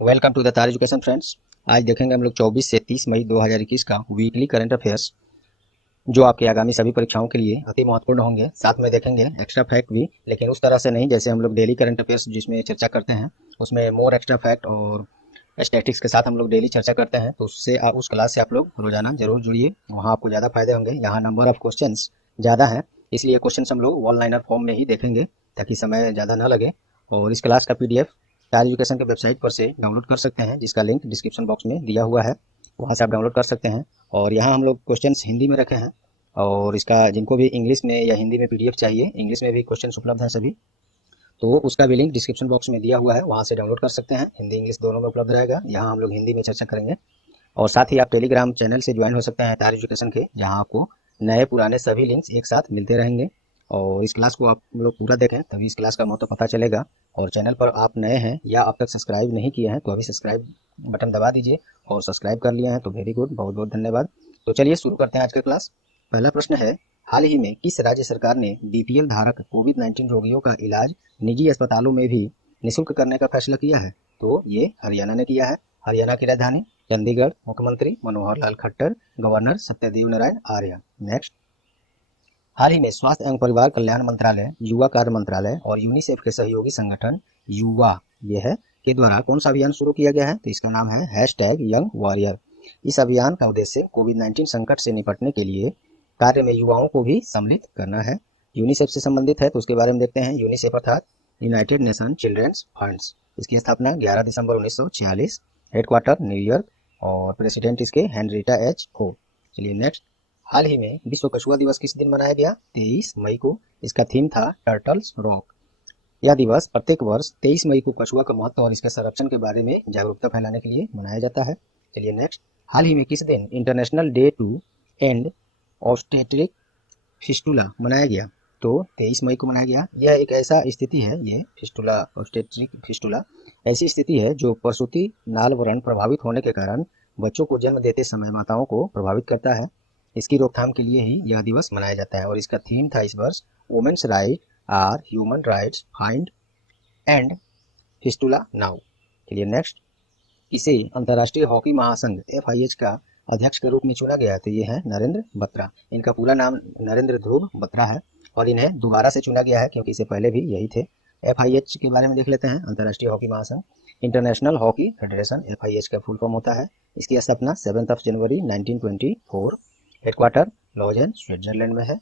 Welcome to the तार education friends. आज देखेंगे हम लोग 24 से 30 मई 2021 का वीकली करंट अफेयर्स, जो आपके आगामी सभी परीक्षाओं के लिए अति महत्वपूर्ण होंगे। साथ में देखेंगे एक्स्ट्रा फैक्ट भी, लेकिन उस तरह से नहीं जैसे हम लोग डेली करंट अफेयर्स जिसमें चर्चा करते हैं, उसमें मोर एक्स्ट्रा फैक्ट और स्टैटिस्टिक्स के साथ हम लोग डेली चर्चा करते हैं। तो उससे उस क्लास से आप लोग रोजाना जरूर जुड़िए, वहाँ आपको ज़्यादा फायदे होंगे। यहाँ नंबर ऑफ क्वेश्चन ज़्यादा है, इसलिए क्वेश्चन हम लोग वन लाइनर फॉर्म में ही देखेंगे ताकि समय ज़्यादा ना लगे। और इस क्लास का PDF तार एजुकेशन के वेबसाइट पर से डाउनलोड कर सकते हैं, जिसका लिंक डिस्क्रिप्शन बॉक्स में दिया हुआ है, वहाँ से आप डाउनलोड कर सकते हैं। और यहाँ हम लोग क्वेश्चंस हिंदी में रखे हैं, और इसका जिनको भी इंग्लिश में या हिंदी में PDF चाहिए, इंग्लिश में भी क्वेश्चंस उपलब्ध हैं सभी, तो उसका भी लिंक डिस्क्रिप्शन बॉक्स में दिया हुआ है, वहाँ से डाउनलोड कर सकते हैं। हिंदी इंग्लिश दोनों में उपलब्ध रहेगा। यहाँ हम लोग हिंदी में चर्चा करेंगे। और साथ ही आप टेलीग्राम चैनल से ज्वाइन हो सकते हैं तार एजुकेशन के, जहाँ आपको नए पुराने सभी लिंक्स एक साथ मिलते रहेंगे। और इस क्लास को आप लोग पूरा देखें, तभी इस क्लास का महत्व पता चलेगा। और चैनल पर आप नए हैं या अब तक सब्सक्राइब नहीं किए हैं तो अभी सब्सक्राइब बटन दबा दीजिए, और सब्सक्राइब कर लिए हैं तो वेरी गुड, बहुत बहुत धन्यवाद। तो चलिए शुरू करते हैं आज का क्लास। पहला प्रश्न है, हाल ही में किस राज्य सरकार ने BPL धारक कोविड-19 रोगियों का इलाज निजी अस्पतालों में भी निःशुल्क करने का फैसला किया है? तो ये हरियाणा ने किया है। हरियाणा की राजधानी चंडीगढ़, मुख्यमंत्री मनोहर लाल खट्टर, गवर्नर सत्यदेव नारायण आर्य। नेक्स्ट, हाल ही में स्वास्थ्य एवं परिवार कल्याण मंत्रालय, युवा कार्य मंत्रालय और यूनिसेफ के सहयोगी संगठन युवा ये है के द्वारा कौन सा अभियान शुरू किया गया है? तो इसका नाम है #यंग वॉरियर। इस अभियान का उद्देश्य कोविड-19 संकट से निपटने के लिए कार्य में युवाओं को भी सम्मिलित करना है। यूनिसेफ से संबंधित है तो उसके बारे में देखते हैं। यूनिसेफ अर्थात यूनाइटेड नेशन चिल्ड्रेंस फंड्स, इसकी स्थापना 11 दिसंबर 1946, हेडक्वार्टर न्यूयॉर्क, और प्रेसिडेंट इसके हेनरिटा H हो। चलिए नेक्स्ट, हाल ही में विश्व कछुआ दिवस किस दिन मनाया गया? 23 मई को। इसका थीम था टर्टल्स रॉक। यह दिवस प्रत्येक वर्ष 23 मई को कछुआ का महत्व और इसके संरक्षण के बारे में जागरूकता फैलाने के लिए मनाया जाता है। चलिए नेक्स्ट, हाल ही में किस दिन international day to end obstetric fistula मनाया गया? तो 23 मई को मनाया गया। यह एक ऐसा स्थिति है, ये फिस्टुला, ऑब्स्टेट्रिक फिस्टुला ऐसी स्थिति है जो प्रसूति नाल व्रण प्रभावित होने के कारण बच्चों को जन्म देते समय माताओं को प्रभावित करता है। इसकी रोकथाम के लिए ही यह दिवस मनाया जाता है, और इसका थीम था इस वर्ष women's right are human rights find and fistula now. चलिए नेक्स्ट, इसे अंतर्राष्ट्रीय हॉकी महासंघ FIH का अध्यक्ष के रूप में चुना गया है, तो ये है नरेंद्र बत्रा। इनका पूरा नाम नरेंद्र ध्रुव बत्रा है, और इन्हें दोबारा से चुना गया है क्योंकि इससे पहले भी यही थे। FIH के बारे में देख लेते हैं। अंतर्राष्ट्रीय हॉकी महासंघ, इंटरनेशनल हॉकी फेडरेशन, FIH का फुल फॉर्म होता है। इसकी स्थापना 7 जनवरी 1924, हेडक्वार्टर लॉजेन स्विट्जरलैंड में है।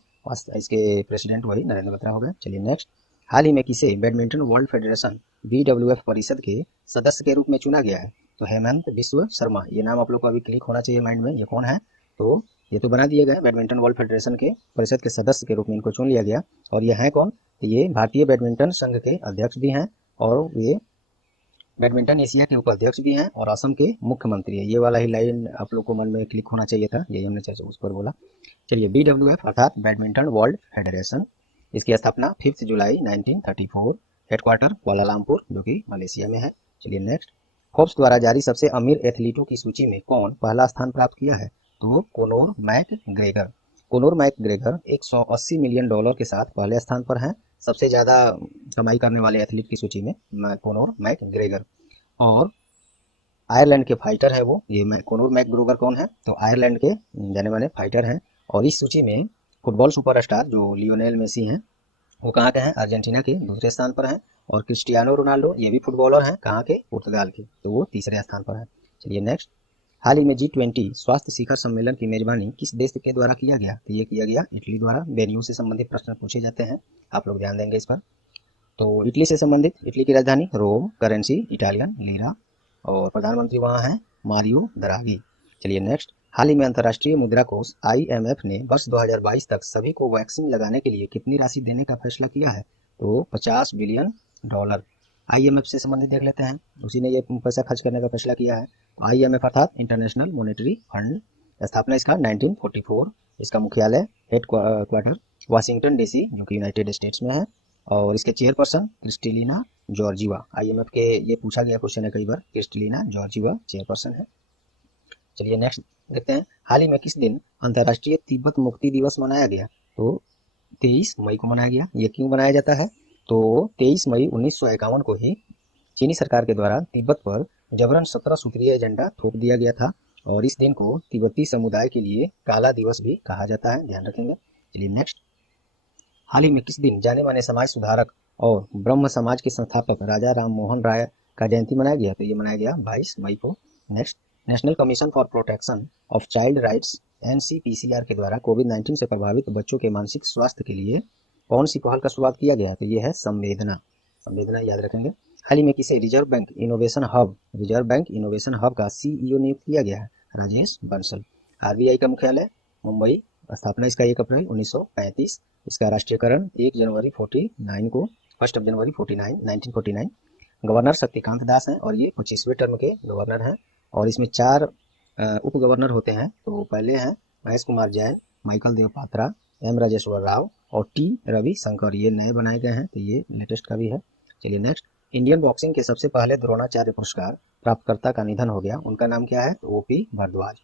इसके प्रेसिडेंट वही नरेंद्र बत्रा हो गए। चलिए नेक्स्ट, हाल ही में किसे बैडमिंटन वर्ल्ड फेडरेशन BWF परिषद के सदस्य के रूप में चुना गया है? तो हेमंत बिस्व शर्मा। ये नाम आप लोग को अभी क्लिक होना चाहिए माइंड में, ये कौन है? तो ये तो बना दिए गए बैडमिंटन वर्ल्ड फेडरेशन के परिषद के सदस्य के रूप में इनको चुन लिया गया। और ये हैं कौन? ये भारतीय बैडमिंटन संघ के अध्यक्ष भी हैं, और ये बैडमिंटन एशिया के उपाध्यक्ष भी हैं, और असम के मुख्यमंत्री है। ये वाला ही लाइन आप लोग को मन में क्लिक होना चाहिए था, यही हमने चर्चा उस पर बोला। चलिए, BWF अर्थात बैडमिंटन वर्ल्ड फेडरेशन, इसकी स्थापना 5 जुलाई 1934, हेडक्वार्टर कुआलालंपुर जो कि मलेशिया में है। चलिए नेक्स्ट, फोर्ब्स द्वारा जारी सबसे अमीर एथलीटों की सूची में कौन पहला स्थान प्राप्त किया है? तो कोनोर मैकग्रेगर। कोनोर मैकग्रेगर $180 मिलियन के साथ पहले स्थान पर हैं, सबसे ज्यादा कमाई करने वाले एथलीट की सूची में कोनोर मैकग्रेगर। और आयरलैंड के फाइटर है वो, ये कोनोर मैकग्रेगर कौन है? तो आयरलैंड के जाने माने फाइटर हैं। और इस सूची में फुटबॉल सुपरस्टार जो लियोनेल मेसी हैं, वो कहाँ के हैं? अर्जेंटीना के दूसरे स्थान पर हैं। और क्रिस्टियानो रोनाल्डो, ये भी फुटबॉलर हैं, कहाँ के? पुर्तगाल के, तो वो तीसरे स्थान पर है। चलिए नेक्स्ट, हाल ही में G20 स्वास्थ्य शिखर सम्मेलन की मेजबानी किस देश के द्वारा किया गया? तो ये किया गया इटली द्वारा। वेन्यू से संबंधित प्रश्न पूछे जाते हैं, आप लोग ध्यान देंगे इस पर। तो इटली से संबंधित, इटली की राजधानी रोम, करेंसी इटालियन लीरा, और प्रधानमंत्री वहाँ हैं मारियो द्रागी। चलिए नेक्स्ट, हाल ही में अंतर्राष्ट्रीय मुद्रा कोष IMF ने वर्ष 2022 तक सभी को वैक्सीन लगाने के लिए कितनी राशि देने का फैसला किया है? तो $50 बिलियन। IMF से संबंधित देख लेते हैं, उसी ने ये पैसा खर्च करने का फैसला किया है। IMF अर्थात इंटरनेशनल मॉनेटरी फंड, स्थापना इसका 1944, इसका मुख्यालय हेडक्वार्टर वाशिंगटन DC जो कि यूनाइटेड स्टेट्स में है, और इसके चेयरपर्सन क्रिस्टलिना जॉर्जिवा। IMF के ये पूछा गया क्वेश्चन है कई बार, क्रिस्टलिना जॉर्जिवा चेयरपर्सन है। चलिए नेक्स्ट देखते हैं, हाल ही में किस दिन अंतर्राष्ट्रीय तिब्बत मुक्ति दिवस मनाया गया? तो 23 मई को मनाया गया। ये क्यों मनाया जाता है? तो 23 मई 1951 को ही चीनी सरकार के द्वारा तिब्बत पर जबरन 17 सूत्रीय एजेंडा थोप दिया गया था और इस दिन को तिब्बती समुदाय के लिए काला दिवस भी कहा जाता है, ध्यान रखेंगे। चलिए नेक्स्ट, हाल ही में किस दिन जाने माने समाज सुधारक और ब्रह्म समाज के संस्थापक राजा राम मोहन राय का जयंती मनाया गया? तो ये मनाया गया 22 मई को। Next, national commission for protection of child rights NCPCR के द्वारा कोविड-19 से प्रभावित बच्चों के मानसिक स्वास्थ्य के लिए कौन सी पहल का शुरुआत किया गया? तो ये है संवेदना। संवेदना याद रखेंगे। हाल ही में किसे रिजर्व बैंक इनोवेशन हब का सीईओ नियुक्त किया गया है? राजेश बंसल। आरबीआई का मुख्यालय मुंबई, स्थापना इसका 1 अप्रैल 1935, इसका राष्ट्रीयकरण 1 जनवरी 49 को 1 जनवरी 1949। गवर्नर शक्तिकांत दास हैं और ये 25वें टर्म के गवर्नर हैं और इसमें 4 उप गवर्नर होते हैं। तो पहले हैं महेश कुमार जैन, माइकल देव पात्रा, एम राजेश्वर राव और टी रवि शंकर, ये नए बनाए गए हैं, तो ये लेटेस्ट का भी है। चलिए नेक्स्ट, इंडियन बॉक्सिंग के सबसे पहले द्रोणाचार्य पुरस्कार प्राप्तकर्ता का निधन हो गया, उनका नाम क्या है? तो ओपी भारद्वाज।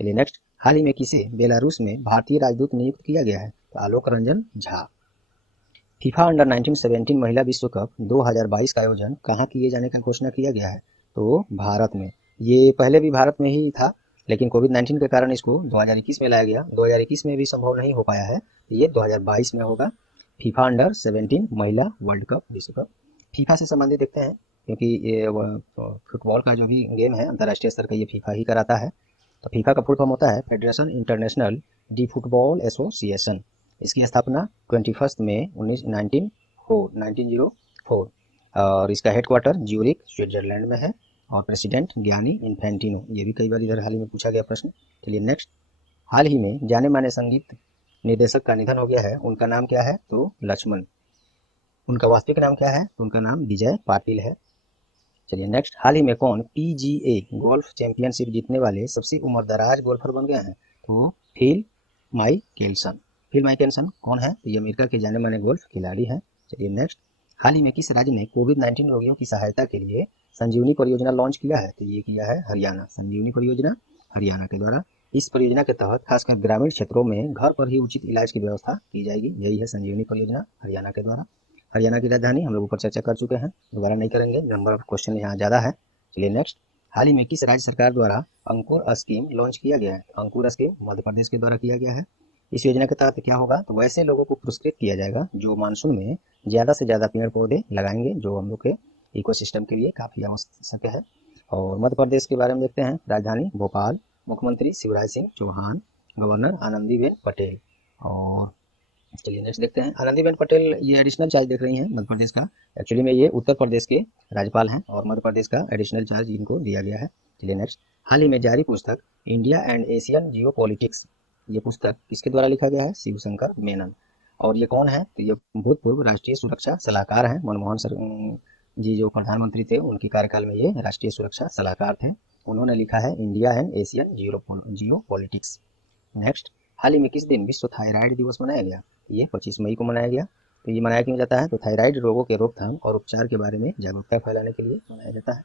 चलिए नेक्स्ट, हाल ही में किसे बेलारूस में भारतीय राजदूत नियुक्त किया गया है? तो आलोक रंजन झा। फीफा अंडर 1917 महिला विश्व कप 2022 का आयोजन कहाँ किए जाने का घोषणा किया गया है? तो भारत में। ये पहले भी भारत में ही था लेकिन कोविड-19 के कारण इसको 2021 में लाया गया। 2021 में भी संभव नहीं हो पाया है, तो ये 2022 में होगा। फीफा अंडर 17 महिला वर्ल्ड कप विश्व कप। फीफा से संबंधित देखते हैं क्योंकि ये फुटबॉल का जो भी गेम है अंतर्राष्ट्रीय स्तर का ये फीफा ही कराता है। तो फीफा का फुल फॉर्म होता है federation international D football association. इसकी स्थापना 21 मई 1904 और इसका हेडक्वार्टर ज्यूरिख स्विट्जरलैंड में है और प्रेसिडेंट गियानी इन्फेंटिनो। ये भी कई बार इधर हाल ही में पूछा गया प्रश्न। चलिए नेक्स्ट, हाल ही में जाने माने संगीत निर्देशक का निधन हो गया है, उनका नाम क्या है? तो लक्ष्मण। उनका वास्तविक नाम क्या है? तो उनका नाम विजय पाटिल है। चलिए नेक्स्ट, हाल ही में कौन पीजीए गोल्फ चैंपियनशिप जीतने वाले सबसे उम्रदराज गोल्फर बन गए हैं? तो फिल माइकेल्सन। फिल माइकेल्सन कौन है? तो ये अमेरिका के जाने माने गोल्फ खिलाड़ी हैं। चलिए नेक्स्ट, हाल ही में किस राज्य ने कोविड-19 रोगियों की सहायता के लिए संजीवनी परियोजना लॉन्च किया है? तो ये किया है हरियाणा। संजीवनी परियोजना हरियाणा के द्वारा। इस परियोजना के तहत खासकर ग्रामीण क्षेत्रों में घर पर ही उचित इलाज की व्यवस्था की जाएगी, यही है संजीवनी परियोजना हरियाणा के द्वारा। हरियाणा की राजधानी हम लोग ऊपर चर्चा कर चुके हैं, दोबारा नहीं करेंगे, नंबर ऑफ क्वेश्चन यहाँ ज़्यादा है। चलिए नेक्स्ट, हाल ही में किस राज्य सरकार द्वारा अंकुर स्कीम लॉन्च किया गया है? अंकुर स्कीम मध्य प्रदेश के द्वारा किया गया है। इस योजना के तहत क्या होगा? तो वैसे लोगों को पुरस्कृत किया जाएगा जो मानसून में ज़्यादा से ज़्यादा पेड़ पौधे लगाएंगे, जो हम लोग के इकोसिस्टम के लिए काफ़ी आवश्यक है। और मध्य प्रदेश के बारे में देखते हैं, राजधानी भोपाल, मुख्यमंत्री शिवराज सिंह चौहान, गवर्नर आनंदीबेन पटेल। और चलिए नेक्स्ट देखते हैं, आनंदीबेन पटेल ये एडिशनल चार्ज देख रही हैं मध्य प्रदेश का। एक्चुअली में ये उत्तर प्रदेश के राज्यपाल हैं और मध्य प्रदेश का एडिशनल चार्ज इनको दिया गया है। चलिए नेक्स्ट, हाल ही में जारी पुस्तक India and Asian Jio politics, ये पुस्तक किसके द्वारा लिखा गया है? शिवशंकर मेनन। और ये कौन है? तो ये भूतपूर्व राष्ट्रीय सुरक्षा सलाहकार हैं। मनमोहन जी जो प्रधानमंत्री थे उनके कार्यकाल में ये राष्ट्रीय सुरक्षा सलाहकार थे। उन्होंने लिखा है India and Asian geopolitics. Next, हाल ही में किस दिन विश्व थायराइड दिवस मनाया गया? ये 25 मई को मनाया गया। तो ये मनाया क्यों जाता है? तो थायराइड रोगों के रोकथाम और उपचार के बारे में जागरूकता फैलाने के लिए मनाया जाता है।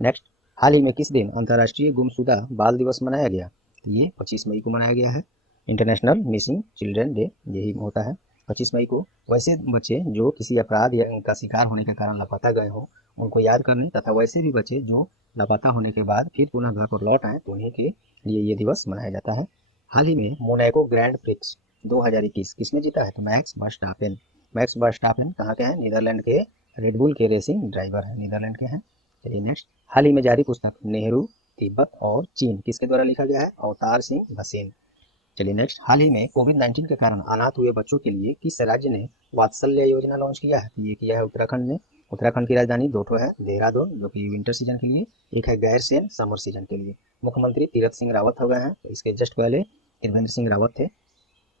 नेक्स्ट, हाल ही में किस दिन अंतर्राष्ट्रीय गुमशुदा बाल दिवस मनाया गया? तो ये 25 मई को मनाया गया है। इंटरनेशनल मिसिंग चिल्ड्रन डे यही होता है 25 मई को। वैसे बच्चे जो किसी अपराध या का शिकार होने के कारण लापता गए हों उनको याद करने तथा वैसे भी बच्चे जो लापता होने के बाद फिर पुनः घर पर लौट आए तो उन्हीं के लिए ये दिवस मनाया जाता है। हाल ही में मोनाको ग्रैंड प्रिक्स 2021 किसने जीता है? तो मैक्स वर्स्टापेन। मैक्स वर्स्टापेन कहाँ के हैं? नीदरलैंड के रेडबुल के रेसिंग ड्राइवर हैं, नीदरलैंड के हैं। चलिए नेक्स्ट, हाल ही में जारी पुस्तक नेहरू तिब्बत और चीन किसके द्वारा लिखा गया है? अवतार सिंह भसीन। चलिए नेक्स्ट, हाल ही में कोविड-19 के कारण अनाथ हुए बच्चों के लिए किस राज्य ने वात्सल्य योजना लॉन्च किया है? ये किया है उत्तराखंड ने। उत्तराखंड की राजधानी दो है, देहरादून जो कि विंटर सीजन के लिए, एक है गैरसैंण समर सीजन के लिए। मुख्यमंत्री तीरथ सिंह रावत हो गए हैं, तो इसके जस्ट पहले त्रिवेंद्र सिंह रावत थे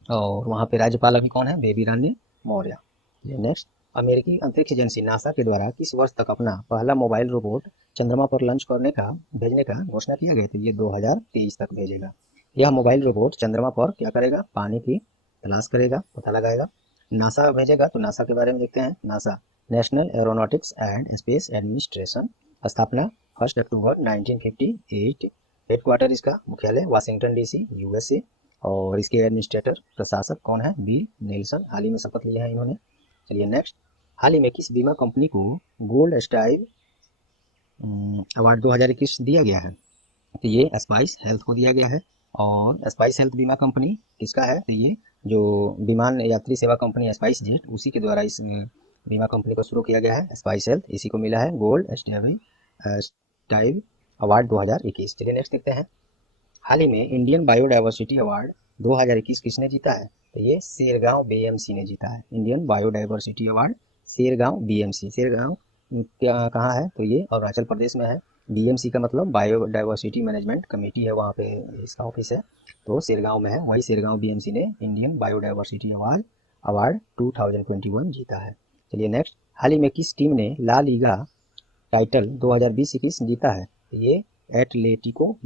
और वहाँ पे राज्यपाल अभी कौन है? बेबी रानी मौर्य। नेक्स्ट, अमेरिकी अंतरिक्ष एजेंसी नासा के द्वारा किस वर्ष तक अपना पहला मोबाइल रोबोट चंद्रमा पर लॉन्च भेजने का घोषणा किया गया? तो ये 2023 तक भेजेगा। यह मोबाइल रोबोट चंद्रमा पर क्या करेगा? पानी की तलाश करेगा, पता लगाएगा। नासा भेजेगा, तो नासा के बारे में देखते हैं। NASA national aeronautics and space administration, स्थापना 1 अक्टूबर 1958, हेडक्वार्टर इसका मुख्यालय वाशिंगटन डीसी यूएसए। और इसके एडमिनिस्ट्रेटर प्रशासक कौन है? Bill Nelson. हाल ही में शपथ लिया है इन्होंने। चलिए नेक्स्ट, हाल ही में किस बीमा कंपनी को गोल्ड स्टाइल अवार्ड 2021 दिया गया है? तो ये स्पाइस हेल्थ को दिया गया है। और स्पाइस हेल्थ बीमा कंपनी किसका है? तो ये जो विमान यात्री सेवा कंपनी स्पाइस जेट, उसी के द्वारा इस बीमा कंपनी को शुरू किया गया है। स्पाइस हेल्थ, इसी को मिला है गोल्ड स्टाइल अवार्ड 2021। चलिए नेक्स्ट देखते हैं, हाल ही में इंडियन बायोडाइवर्सिटी अवार्ड 2021 किसने जीता है? तो ये शेरगांव बीएमसी ने जीता है। Indian biodiversity award Shergaon BMC. Shergaon क्या कहाँ है? तो ये अरुणाचल प्रदेश में है। बीएमसी का मतलब बायोडाइवर्सिटी मैनेजमेंट कमेटी है, वहाँ पे इसका ऑफिस है। तो शेरगांव में है, वही शेरगांव बीएमसी ने इंडियन बायोडाइवर्सिटी अवार्ड 2021 जीता है। चलिए नेक्स्ट, हाल ही में किस टीम ने ला लीगा टाइटल 2020-21 जीता है? तो ये एटलेटिको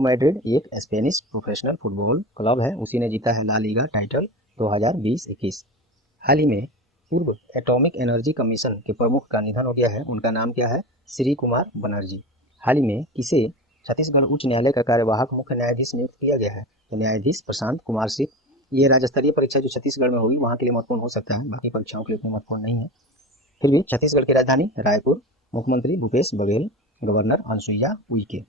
मैड्रिड एक स्पेनिश प्रोफेशनल फुटबॉल क्लब है, उसी ने जीता है ला लीगा टाइटल 2020-21। हाल ही में पूर्व एटॉमिक एनर्जी कमीशन के प्रमुख का निधन हो गया है, उनका नाम क्या है? श्री कुमार बनर्जी। हाल ही में किसे छत्तीसगढ़ उच्च न्यायालय का कार्यवाहक मुख्य न्यायाधीश नियुक्त किया गया है? तो न्यायाधीश प्रशांत कुमार सिंह। ये राज्य स्तरीय परीक्षा जो छत्तीसगढ़ में होगी वहाँ के लिए महत्वपूर्ण हो सकता है, बाकी परीक्षाओं के लिए उतनी महत्वपूर्ण नहीं है। फिर भी छत्तीसगढ़ की राजधानी रायपुर, मुख्यमंत्री भूपेश बघेल, गवर्नर अनुसुईया उइके।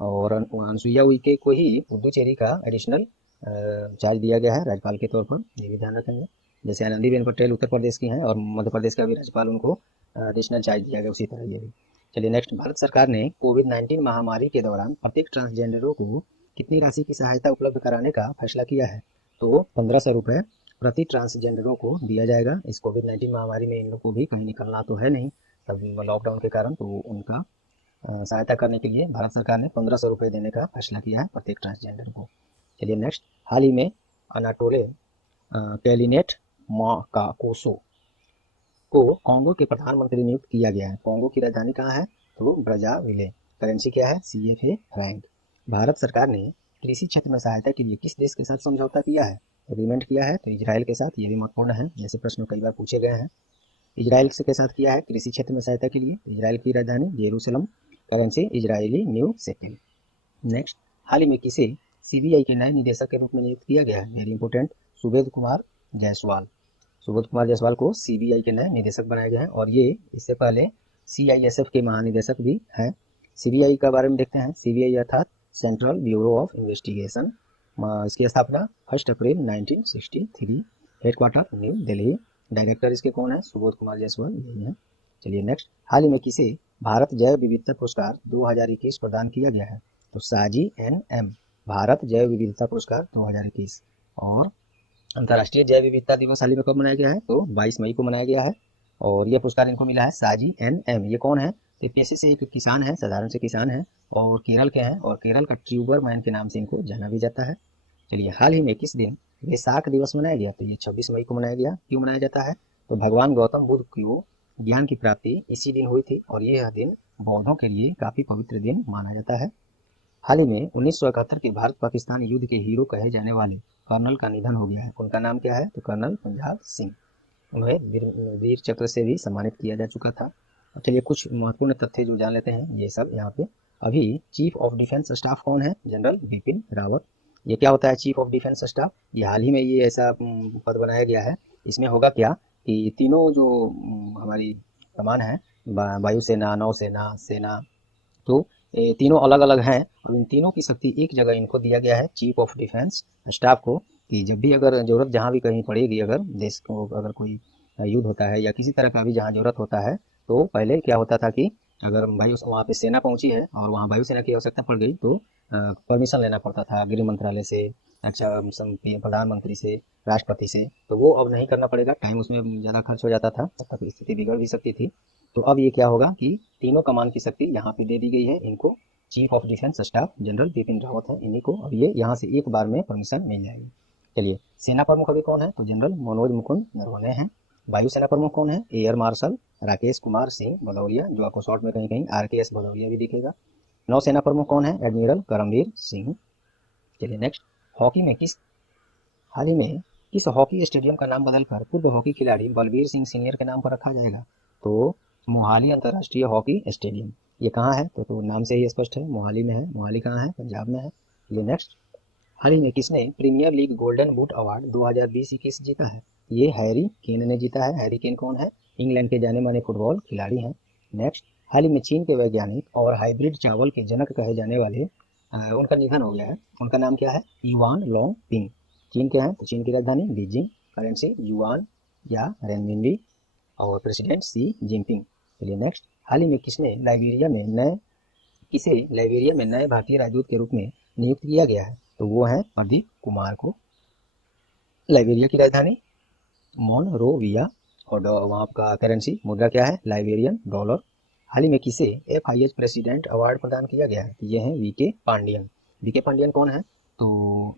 और अनुसुईया उइके को ही पुडुचेरी का एडिशनल चार्ज दिया गया है राज्यपाल के तौर पर, ये भी ध्यान रखेंगे। जैसे आनंदीबेन पटेल उत्तर प्रदेश की हैं और मध्य प्रदेश का भी राज्यपाल उनको एडिशनल चार्ज दिया गया, उसी तरह ये भी। चलिए नेक्स्ट, भारत सरकार ने कोविड-19 महामारी के दौरान प्रत्येक ट्रांसजेंडरों को कितनी राशि की सहायता उपलब्ध कराने का फैसला किया है? तो 1500 रुपये प्रति ट्रांसजेंडरों को दिया जाएगा। इस कोविड-19 महामारी में इन लोग को भी कहीं निकलना तो है नहीं, तब लॉकडाउन के कारण, तो उनका सहायता करने के लिए भारत सरकार ने 1500 रुपये देने का फैसला किया है प्रत्येक ट्रांसजेंडर को। चलिए नेक्स्ट, हाल ही में अनाटोले कैलिनेट माकाकोसो को कॉन्गो के प्रधानमंत्री नियुक्त किया गया है। कॉन्गो की राजधानी कहाँ है? तो ब्राज़ाविले। करेंसी क्या है? CFA Frank. भारत सरकार ने कृषि क्षेत्र में सहायता के लिए किस देश के साथ समझौता किया है? एग्रीमेंट किया है, तो इजराइल के साथ। ये भी महत्वपूर्ण है, जैसे प्रश्न कई बार पूछे गए हैं। इजराइल के साथ किया है कृषि क्षेत्र में सहायता के लिए। इजराइल की राजधानी Jerusalem. Currency Israeli new shekel. Next, हाल ही में किसे सीबीआई के नए निदेशक के रूप में नियुक्त किया गया है? Very important, Subodh Kumar Jaiswal. सुबोध कुमार जायसवाल को सीबीआई के नए निदेशक बनाया गया है, और ये इससे पहले CISF के महानिदेशक भी हैं। सीबीआई के बारे में देखते हैं। सीबीआई अर्थात सेंट्रल ब्यूरो ऑफ इन्वेस्टिगेशन, इसकी स्थापना 1 अप्रैल 1963। Headquarter new Delhi. डायरेक्टर इसके कौन है? सुबोध कुमार जायसवाल, यही है। चलिए नेक्स्ट, हाल ही में किसे भारत जैव विविधता पुरस्कार 2021 प्रदान किया गया है? तो साजी NM भारत जैव विविधता पुरस्कार 2021। और अंतर्राष्ट्रीय जैव विविधता दिवस हाल ही में कब मनाया गया है? तो 22 मई को मनाया गया है। और यह पुरस्कार इनको मिला है साजी NM। ये कौन है? तो पेशे से एक किसान है, साधारण से किसान है, और केरल के हैं, और केरल का ट्यूबर मैन के नाम से इनको जाना भी जाता है। चलिए, हाल ही में किस दिन वैसाख दिवस मनाया गया? तो ये 26 मई को मनाया गया। क्यों मनाया जाता है? तो भगवान गौतम बुद्ध को ज्ञान की प्राप्ति इसी दिन हुई थी, और यह दिन बौद्धों के लिए काफी पवित्र दिन माना जाता है। हाल ही में 1971 के भारत पाकिस्तान युद्ध के हीरो कहे जाने वाले कर्नल का निधन हो गया है। उनका नाम क्या है? तो कर्नल पंजाब सिंह। उन्हें वीर चक्र से भी सम्मानित किया जा चुका था। चलिए कुछ महत्वपूर्ण तथ्य जो जान लेते हैं ये सब यहाँ पे। अभी चीफ ऑफ डिफेंस स्टाफ कौन है? जनरल बिपिन रावत। ये क्या होता है चीफ ऑफ डिफेंस स्टाफ? ये हाल ही में ये ऐसा पद बनाया गया है। इसमें होगा क्या कि तीनों जो हमारी कमान है, वायुसेना, नौसेना, सेना, तो ये तीनों अलग अलग हैं। और इन तीनों की शक्ति एक जगह इनको दिया गया है चीफ ऑफ डिफेंस स्टाफ को, कि जब भी अगर जरूरत जहाँ भी कहीं पड़ेगी, अगर देश को अगर कोई युद्ध होता है या किसी तरह का भी जहाँ जरूरत होता है, तो पहले क्या होता था कि अगर भाई वहाँ पे सेना पहुंची है और वहाँ वायुसेना की आवश्यकता पड़ गई, तो परमिशन लेना पड़ता था गृह मंत्रालय से, अच्छा प्रधानमंत्री से, राष्ट्रपति से। तो वो अब नहीं करना पड़ेगा, टाइम उसमें ज़्यादा खर्च हो जाता था, तब तक स्थिति बिगड़ भी सकती थी। तो अब ये क्या होगा कि तीनों कमान की शक्ति यहाँ पे दे दी गई है इनको। Chief of defence staff general Bipin Rawat है, इन्हीं को अब ये यहाँ से एक बार में परमिशन मिल जाएगी। चलिए, सेना प्रमुख अभी कौन है? तो जनरल मनोज मुकुंद नरवणे हैं। वायुसेना प्रमुख कौन है? एयर मार्शल राकेश कुमार सिंह भदौरिया, जो आपको शॉर्ट में कहीं कहीं RKS भदौरिया भी दिखेगा। नौसेना प्रमुख कौन है? एडमिरल करमवीर सिंह। चलिए नेक्स्ट, हॉकी में हाल ही में किस हॉकी स्टेडियम का नाम बदलकर पूर्व हॉकी खिलाड़ी बलबीर सिंह सीनियर के नाम पर रखा जाएगा? तो मोहाली अंतर्राष्ट्रीय हॉकी स्टेडियम। ये कहाँ है? तो नाम से ही स्पष्ट है, मोहाली में है। मोहाली कहाँ है? पंजाब में है। चलिए नेक्स्ट, हाल ही में किसने premier league golden boot award 2020-21 जीता है? ये हैरी केन ने जीता है। हैरी केन कौन है? इंग्लैंड के जाने माने फुटबॉल खिलाड़ी हैं। नेक्स्ट, हाल ही में चीन के वैज्ञानिक और हाइब्रिड चावल के जनक कहे जाने वाले उनका निधन हो गया है। उनका नाम क्या है? युआन लोंग पिंग। चीन के हैं तो चीन की राजधानी बीजिंग, करेंसी युआन या रेनमिनबी, और प्रेसिडेंट सी जिनपिंग। चलिए नेक्स्ट, हाल ही में किसे लाइबेरिया में नए भारतीय राजदूत के रूप में नियुक्त किया गया है? तो वो है प्रदीप कुमार को। लाइबेरिया की राजधानी मोनरोविया, और वहाँ का करेंसी मुद्रा क्या है? Liberian dollar. हाल ही में किसे FIH प्रेसिडेंट अवार्ड प्रदान किया गया है? ये हैं वीके पांडियन। वीके पांडियन कौन है? तो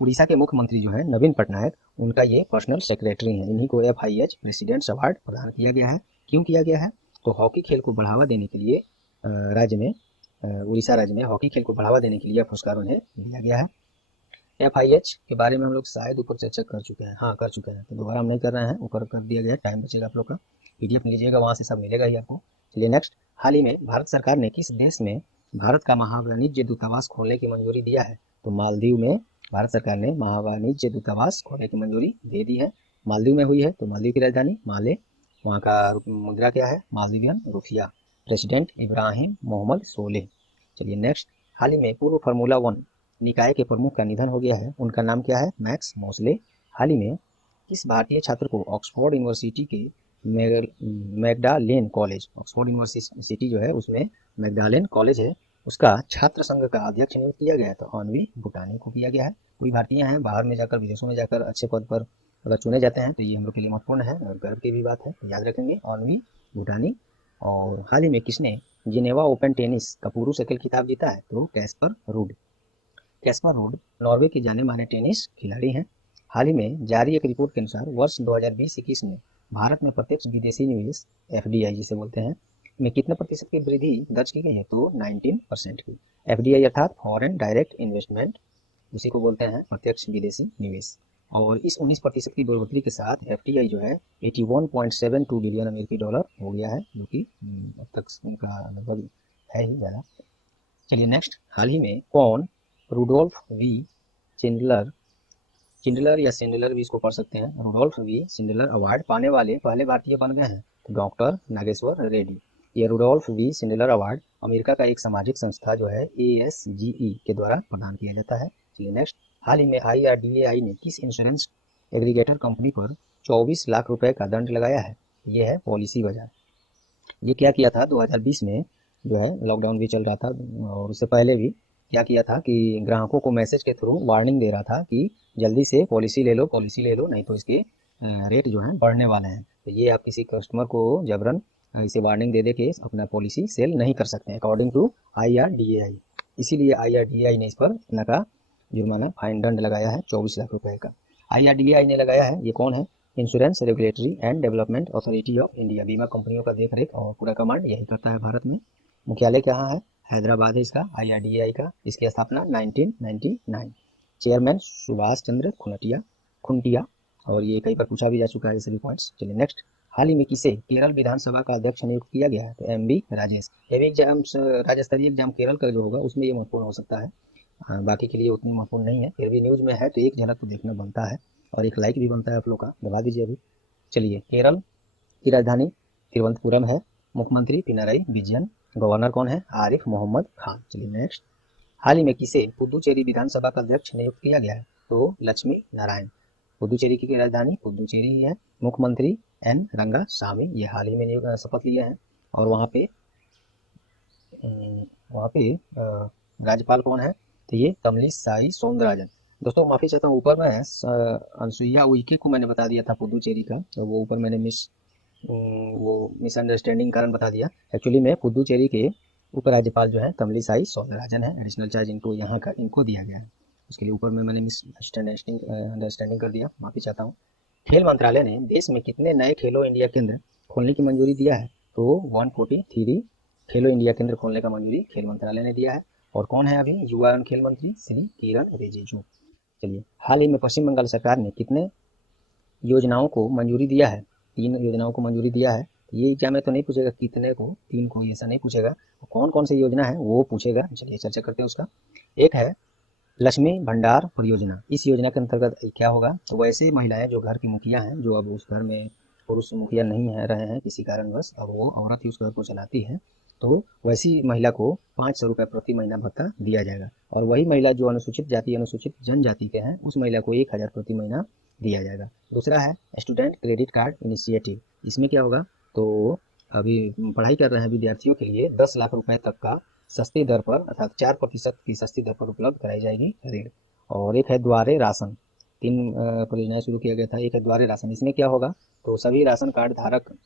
उड़ीसा के मुख्यमंत्री जो है नवीन पटनायक, उनका ये पर्सनल सेक्रेटरी हैं। इन्हीं को FIH प्रेसिडेंट्स अवार्ड प्रदान किया गया है। क्यों किया गया है? तो हॉकी खेल को बढ़ावा देने के लिए राज्य में उड़ीसा राज्य में हॉकी खेल को बढ़ावा देने के लिए पुरस्कार उन्हें दिया गया है। FIH के बारे में हम लोग शायद ऊपर चर्चा कर चुके हैं, हाँ कर चुके हैं, तो दोबारा हम नहीं कर रहे हैं, ऊपर कर दिया गया है, टाइम बचेगा आप लोग का, PDF लीजिएगा, वहाँ से सब मिलेगा ही आपको। चलिए नेक्स्ट, हाल ही में भारत सरकार ने किस देश में भारत का महावाणिज्य दूतावास खोलने की मंजूरी दिया है? तो मालदीव में भारत सरकार ने महावाणिज्य दूतावास खोलने की मंजूरी दे दी है। मालदीव में हुई है, तो मालदीव की राजधानी माले, वहाँ का मुद्रा क्या है? मालदीवियन रुपया। प्रेसिडेंट इब्राहिम मोहम्मद सोलेह। चलिए नेक्स्ट, हाल ही में पूर्व फार्मूला 1 निकाय के प्रमुख का निधन हो गया है। उनका नाम क्या है? मैक्स मोसले। हाल ही में किस भारतीय छात्र को ऑक्सफोर्ड यूनिवर्सिटी के मैगडालेन कॉलेज, ऑक्सफोर्ड यूनिवर्सिटी जो है उसमें मैगडालेन कॉलेज है, उसका छात्र संघ का अध्यक्ष नियुक्त किया गया है? तो अन्वी भूटानी को किया गया है। कोई भारतीय हैं बाहर में जाकर, विदेशों में जाकर अच्छे पद पर अगर चुने जाते हैं तो ये हम लोग के लिए महत्वपूर्ण है और गर्व की भी बात है, याद रखेंगे, अन्वी भूटानी। और हाल ही में किसने जिनेवा ओपन टेनिस का पुरुष एकल खिताब जीता है? तो Caspar rude. Caspar rude Norway के जाने माने टेनिस खिलाड़ी हैं। हाल ही में जारी एक रिपोर्ट के अनुसार वर्ष 2020-21 में भारत में प्रत्यक्ष विदेशी निवेश FDI जिसे बोलते हैं में कितने प्रतिशत की वृद्धि दर्ज की गई है? तो 19% की। FDI अर्थात फॉरेन डायरेक्ट इन्वेस्टमेंट, उसी को बोलते हैं प्रत्यक्ष विदेशी निवेश। और इस 19% की बढ़ोतरी के साथ FDI जो है 81.72 बिलियन अमेरिकी डॉलर हो गया है, जो कि अब तक उनका लगभग है ही ज़्यादा। चलिए नेक्स्ट, हाल ही में कौन रूडोल्फ वी चिंडलर चिंडलर या सिंडलर भी इसको पढ़ सकते हैं, रूडोल्फ वी चिंडलर अवार्ड पाने वाले पहले भारतीय बन गए हैं? तो डॉक्टर नागेश्वर रेड्डी। ये रूडोल्फ वी चिंडलर अवार्ड अमेरिका का एक सामाजिक संस्था जो है ASGE के द्वारा प्रदान किया जाता है। चलिए नेक्स्ट, हाल ही में IRDAI ने किस इंश्योरेंस एग्रीगेटर कंपनी पर 24 लाख रुपए का दंड लगाया है? ये है पॉलिसी बाजार। ये क्या किया था 2020 में, जो है लॉकडाउन भी चल रहा था और उससे पहले भी क्या किया था कि ग्राहकों को मैसेज के थ्रू वार्निंग दे रहा था कि जल्दी से पॉलिसी ले लो, पॉलिसी ले लो, नहीं तो इसके रेट जो है बढ़ने वाले हैं। तो ये आप किसी कस्टमर को जबरन इसे वार्निंग दे दे के अपना पॉलिसी सेल नहीं कर सकते अकॉर्डिंग टू IRDAI। इसीलिए IRDAI ने इस पर इतना का जुर्माना फाइन दंड लगाया है 24 लाख रुपए का। IRDAI ने लगाया है, ये कौन है? Insurance regulatory and development authority of India, बीमा कंपनियों का देख रेख और पूरा कमांड यही करता है भारत में। मुख्यालय कहाँ है? हैदराबाद है इसका, IRDAI का। इसकी स्थापना 1999। चेयरमैन सुभाष चंद्र खुंटिया, और ये कई बार पूछा भी जा चुका है ये सभी पॉइंट्स। चलिए नेक्स्ट, हाल ही में किसे केरल विधानसभा का अध्यक्ष नियुक्त किया गया है? तो MB राजेश। ये भी एग्जाम, राज्य स्तरीय एग्जाम केरल का जो होगा उसमें ये महत्वपूर्ण हो सकता है, बाकी के लिए उतनी महत्वपूर्ण नहीं है, फिर भी न्यूज़ में है तो एक झलक तो देखना बनता है, और एक लाइक भी बनता है आप लोग का, दबा दीजिए अभी। चलिए, केरल की राजधानी तिरुवनंतपुरम है, मुख्यमंत्री पिनाराई विजयन, गवर्नर कौन है? आरिफ मोहम्मद खान। चलिए नेक्स्ट, हाल ही में किसे पुदुचेरी विधानसभा का अध्यक्ष नियुक्त किया गया है? तो लक्ष्मी नारायण। पुदुचेरी की राजधानी पुदुचेरी ही है, मुख्यमंत्री N रंगासामी, ये हाल ही में शपथ लिए हैं। और वहाँ पे राज्यपाल कौन है? तो ये तमिलिसाई सौंदरराजन। दोस्तों माफ़ी चाहता हूँ, ऊपर में अनसुईया उइके को मैंने बता दिया था पुदुचेरी का, तो वो ऊपर मैंने मिसअंडरस्टैंडिंग कारण बता दिया। एक्चुअली में पुदुचेरी के उपराज्यपाल जो है तमिलिसाई सौंदरराजन है, एडिशनल चार्ज इनको यहाँ का इनको दिया गया है, उसके लिए ऊपर में मैंने अंडरस्टैंडिंग कर दिया, माफ़ी चाहता हूँ। खेल मंत्रालय ने देश में कितने नए खेलो इंडिया केंद्र खोलने की मंजूरी दिया है? तो 143 खेलो इंडिया केंद्र खोलने का मंजूरी खेल मंत्रालय ने दिया है। और कौन है अभी युवा एवं खेल मंत्री? श्री किरण रिजिजू। चलिए, हाल ही में पश्चिम बंगाल सरकार ने कितने योजनाओं को मंजूरी दिया है? 3 योजनाओं को मंजूरी दिया है। ये एग्जाम में तो नहीं पूछेगा कितने को, 3 को, ऐसा नहीं पूछेगा। कौन कौन सी योजना है वो पूछेगा। चलिए चर्चा करते हैं उसका। एक है लक्ष्मी भंडार परियोजना। इस योजना के अंतर्गत क्या होगा, तो वैसे महिलाएं जो घर की मुखिया हैं, जो अब उस घर में पुरुष मुखिया नहीं है रहे हैं किसी कारणवश, अब वो औरत ही उस घर को चलाती है, तो वैसी महिला को 500 रुपये प्रति महीना भत्ता दिया जाएगा। और वही महिला जो अनुसूचित जाति अनुसूचित जनजाति के हैं, उस महिला को 1000 प्रति महीना दिया जाएगा। दूसरा है स्टूडेंट क्रेडिट कार्ड इनिशिएटिव। इसमें क्या होगा, तो अभी पढ़ाई कर रहे हैं विद्यार्थियों के लिए 10 लाख रुपए तक का सस्ती दर पर, अर्थात 4% की सस्ती दर पर उपलब्ध कराई जाएगी ऋण। और एक है द्वारे राशन। 3 परियोजनाएं शुरू किया गया था। एक है द्वारे राशन। इसमें क्या होगा, तो सभी राशन कार्ड धारक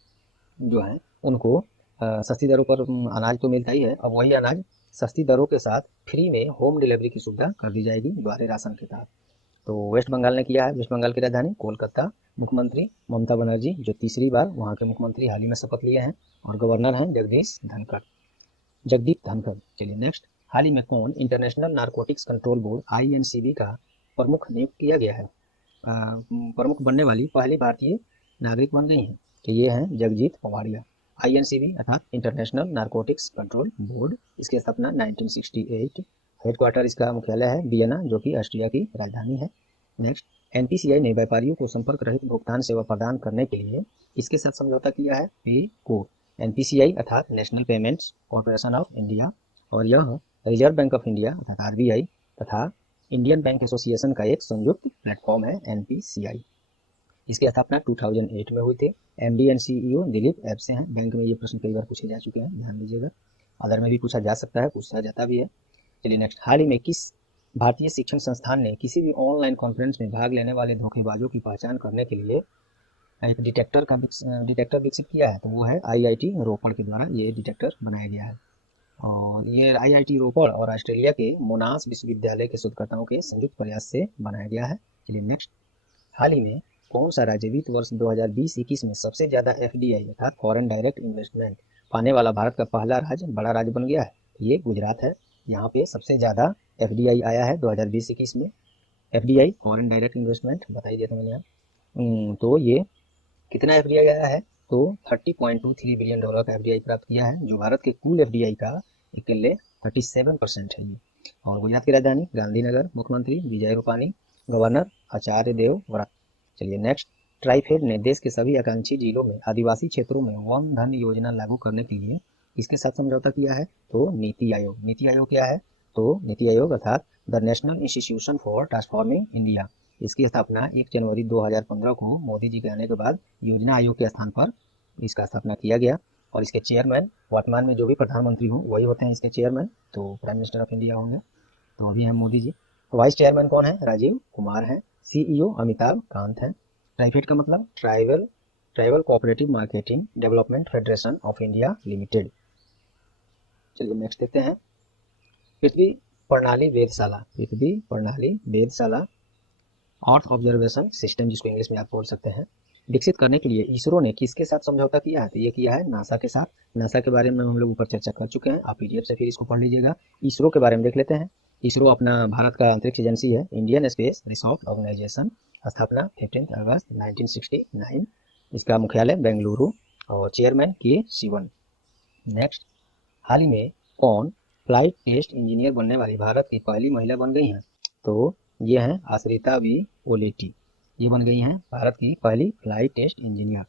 जो हैं उनको सस्ती दरों पर अनाज तो मिलता ही है, अब वही अनाज सस्ती दरों के साथ फ्री में होम डिलीवरी की सुविधा कर दी जाएगी द्वारे राशन के तहत। तो वेस्ट बंगाल ने किया है। वेस्ट बंगाल की राजधानी कोलकाता। मुख्यमंत्री ममता बनर्जी, जो तीसरी बार वहाँ के मुख्यमंत्री हाल ही में शपथ लिए हैं। और गवर्नर हैं जगदीप धनखड़। चलिए नेक्स्ट। हाल ही में कौन international narcotics control board INCB का प्रमुख नियुक्त किया गया है। प्रमुख बनने वाली पहली भारतीय नागरिक बन गई हैं, तो ये हैं जगजीत पवाड़िया। INCB अर्थात इंटरनेशनल नारकोटिक्स कंट्रोल बोर्ड, इसकी स्थापना 1968। हेडक्वार्टर इसका मुख्यालय है वियना, जो कि ऑस्ट्रिया की राजधानी है। नेक्स्ट। NPCI ने व्यापारियों को संपर्क रहित भुगतान सेवा प्रदान करने के लिए इसके साथ समझौता किया है पे को। NPCI अर्थात national payments corporation of India, और यह रिजर्व बैंक ऑफ इंडिया अर्थात RBI तथा इंडियन बैंक एसोसिएशन का एक संयुक्त प्लेटफॉर्म है NPCI। इसकी स्थापना 2008 में हुई थी। MD एंड CEO दिलीप एब से हैं। बैंक में ये प्रश्न कई बार पूछे जा चुके हैं, ध्यान दीजिएगा। अदर में भी पूछा जा सकता है, पूछा जाता भी है। चलिए नेक्स्ट। हाल ही में किस भारतीय शिक्षण संस्थान ने किसी भी ऑनलाइन कॉन्फ्रेंस में भाग लेने वाले धोखेबाजों की पहचान करने के लिए एक डिटेक्टर विकसित किया है, तो वो है IIT रोपड़ के द्वारा ये डिटेक्टर बनाया गया है। और ये IIT रोपड़ और ऑस्ट्रेलिया के मोनास विश्वविद्यालय के शोधकर्ताओं के संयुक्त प्रयास से बनाया गया है। चलिए नेक्स्ट। हाल ही में कौन सा राज्य वित्त वर्ष 2020-21 में सबसे ज्यादा FDI अर्थात फॉरेन डायरेक्ट इन्वेस्टमेंट पाने वाला भारत का पहला राज्य बड़ा राज्य बन गया है, ये गुजरात है। यहाँ पे सबसे ज्यादा FDI आया है 2020-21 में। FDI फॉरेन डायरेक्ट इन्वेस्टमेंट बता दिया था मैंने यहाँ। तो ये कितना FDI आया है, तो $30.23 बिलियन का FDI प्राप्त किया है, जो भारत के कुल FDI का अकेले 37% है ये। और गुजरात की राजधानी गांधीनगर। मुख्यमंत्री विजय रूपानी। गवर्नर आचार्य देवव्रत। चलिए नेक्स्ट। ट्राइफेड ने देश के सभी आकांक्षी जिलों में आदिवासी क्षेत्रों में वन धन योजना लागू करने के लिए किसके साथ समझौता किया है, तो नीति आयोग। नीति आयोग क्या है, तो नीति आयोग अर्थात the national institution for transforming India. इसकी स्थापना 1 जनवरी 2015 को मोदी जी के आने के बाद योजना आयोग के स्थान पर इसका स्थापना किया गया। और इसके चेयरमैन वर्तमान में जो भी प्रधानमंत्री हो वही होते हैं इसके चेयरमैन, तो प्राइम मिनिस्टर ऑफ इंडिया होंगे, तो अभी हैं मोदी जी। तो वाइस चेयरमैन कौन है, राजीव कुमार हैं। CEO अमिताभ कांत हैं। ट्राइफेड का मतलब tribal cooperative marketing development federation of India limited. चलिए नेक्स्ट देखते हैं। पृथ्वी प्रणाली वेधशाला अर्थ ऑब्जर्वेशन सिस्टम, जिसको इंग्लिश में आप बोल सकते हैं, विकसित करने के लिए इसरो ने किसके साथ समझौता किया है, तो ये किया है नासा के साथ। नासा के बारे में हम लोग ऊपर चर्चा कर चुके हैं, आप PDF से फिर इसको पढ़ लीजिएगा। इसरो के बारे में देख लेते हैं। इसरो अपना भारत का अंतरिक्ष एजेंसी है, इंडियन स्पेस रिसर्च ऑर्गेनाइजेशन। स्थापना 15 अगस्त 1969। इसका मुख्यालय बेंगलुरु और चेयरमैन के शिवन। नेक्स्ट। हाल ही में कौन फ्लाइट टेस्ट इंजीनियर बनने वाली भारत की पहली महिला बन गई हैं, तो ये हैं आश्रिता वी ओलेटी। ये बन गई हैं भारत की पहली फ्लाइट टेस्ट इंजीनियर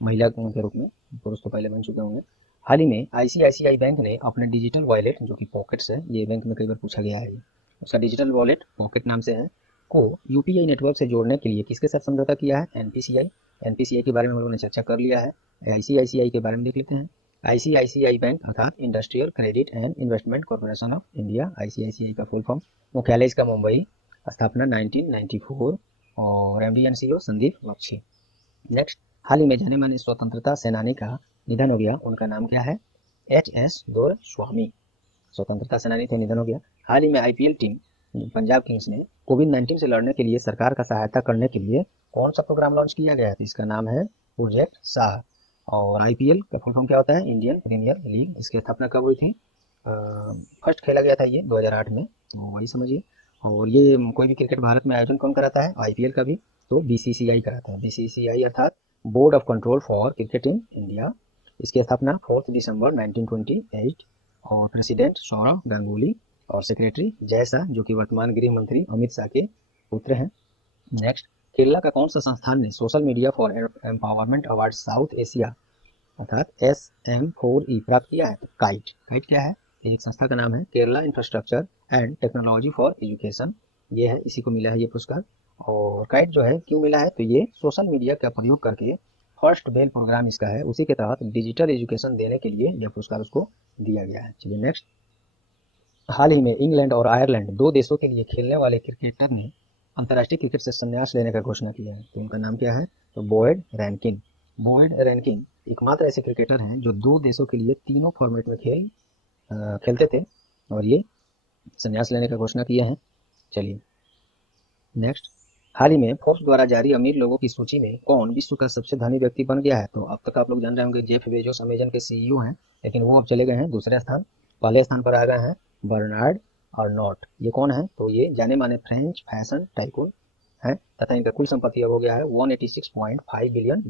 महिला के रूप में। पुरुष तो पहले बन चुके होंगे। हाल ही में ICICI बैंक ने अपने डिजिटल वॉलेट, जो कि पॉकेट्स है, ये बैंक में कई बार पूछा गया है, उसका डिजिटल वॉलेट पॉकेट नाम से है, को UPI नेटवर्क से जोड़ने के लिए किसके साथ समझौता किया है, NPCI के बारे में हम लोगों ने चर्चा कर लिया है। ICICI के बारे में देख लेते हैं। ICICI बैंक अर्थात industrial credit and investment corporation of India, ICICI का फुल फॉर्म। मुख्यालय इसका मुंबई। स्थापना 1994 और MD and CEO Sandeep Bakhshi. Next. हाल ही में जाने माने स्वतंत्रता सेनानी का निधन हो गया, उनका नाम क्या है, HS दोरस्वामी। स्वतंत्रता सेनानी थे, निधन हो गया। हाल ही में IPL टीम पंजाब किंग्स ने कोविड-19 से लड़ने के लिए सरकार का सहायता करने के लिए कौन सा प्रोग्राम लॉन्च किया गया है, तो इसका नाम है प्रोजेक्ट शाह। और IPL का फुल फॉर्म क्या होता है, इंडियन प्रीमियर लीग। इसकी स्थापना कब हुई थी, फर्स्ट खेला गया था ये 2008 में, तो वही समझिए। और ये कोई भी क्रिकेट भारत में आयोजन कौन कराता है, IPL का भी, तो BCCI कराता है। BCCI अर्थात board of control for cricket in India. इसकी स्थापना 4 दिसंबर 1928 और प्रेसिडेंट सौरव गांगुली और सेक्रेटरी जय शाह जो कि वर्तमान गृह मंत्री अमित शाह के पुत्र हैं। नेक्स्ट, केरला का कौन सा संस्थान ने social media for empowerment award south Asia अर्थात SM4E प्राप्त किया है? तो काइट। काइट क्या है? एक संस्था का नाम है Kerala infrastructure and technology for education, ये है, इसी को मिला है ये पुरस्कार। और काइट जो है क्यों मिला है? तो ये सोशल मीडिया का प्रयोग करके फर्स्ट बेल प्रोग्राम इसका है, उसी के तहत डिजिटल एजुकेशन देने के लिए यह पुरस्कार उसको दिया गया है। चलिए नेक्स्ट, हाल ही में इंग्लैंड और आयरलैंड दो देशों के लिए खेलने वाले क्रिकेटर ने अंतर्राष्ट्रीय क्रिकेट से संन्यास लेने का घोषणा किया है, तो उनका नाम क्या है? तो बोयड रैनकिन। बोयड रैनकिन एकमात्र ऐसे क्रिकेटर हैं जो दो देशों के लिए तीनों फॉर्मेट में खेलते थे और ये संन्यास लेने का घोषणा किए हैं। चलिए नेक्स्ट, हाल ही में फोर्ब्स द्वारा जारी अमीर लोगों की सूची में कौन विश्व का सबसे धनी व्यक्ति बन गया है? तो अब तक आप लोग जान रहे होंगे जेफ बेजोस अमेजन के CEO हैं, लेकिन वो अब चले गए हैं दूसरे स्थान, पहले स्थान पर आ गए हैं बर्नार्ड अर्नॉट। ये कौन है? तो ये जाने माने फ्रेंच फैशन टाइकून है तथा इनका कुल संपत्ति अब हो गया है $186.5 बिलियन।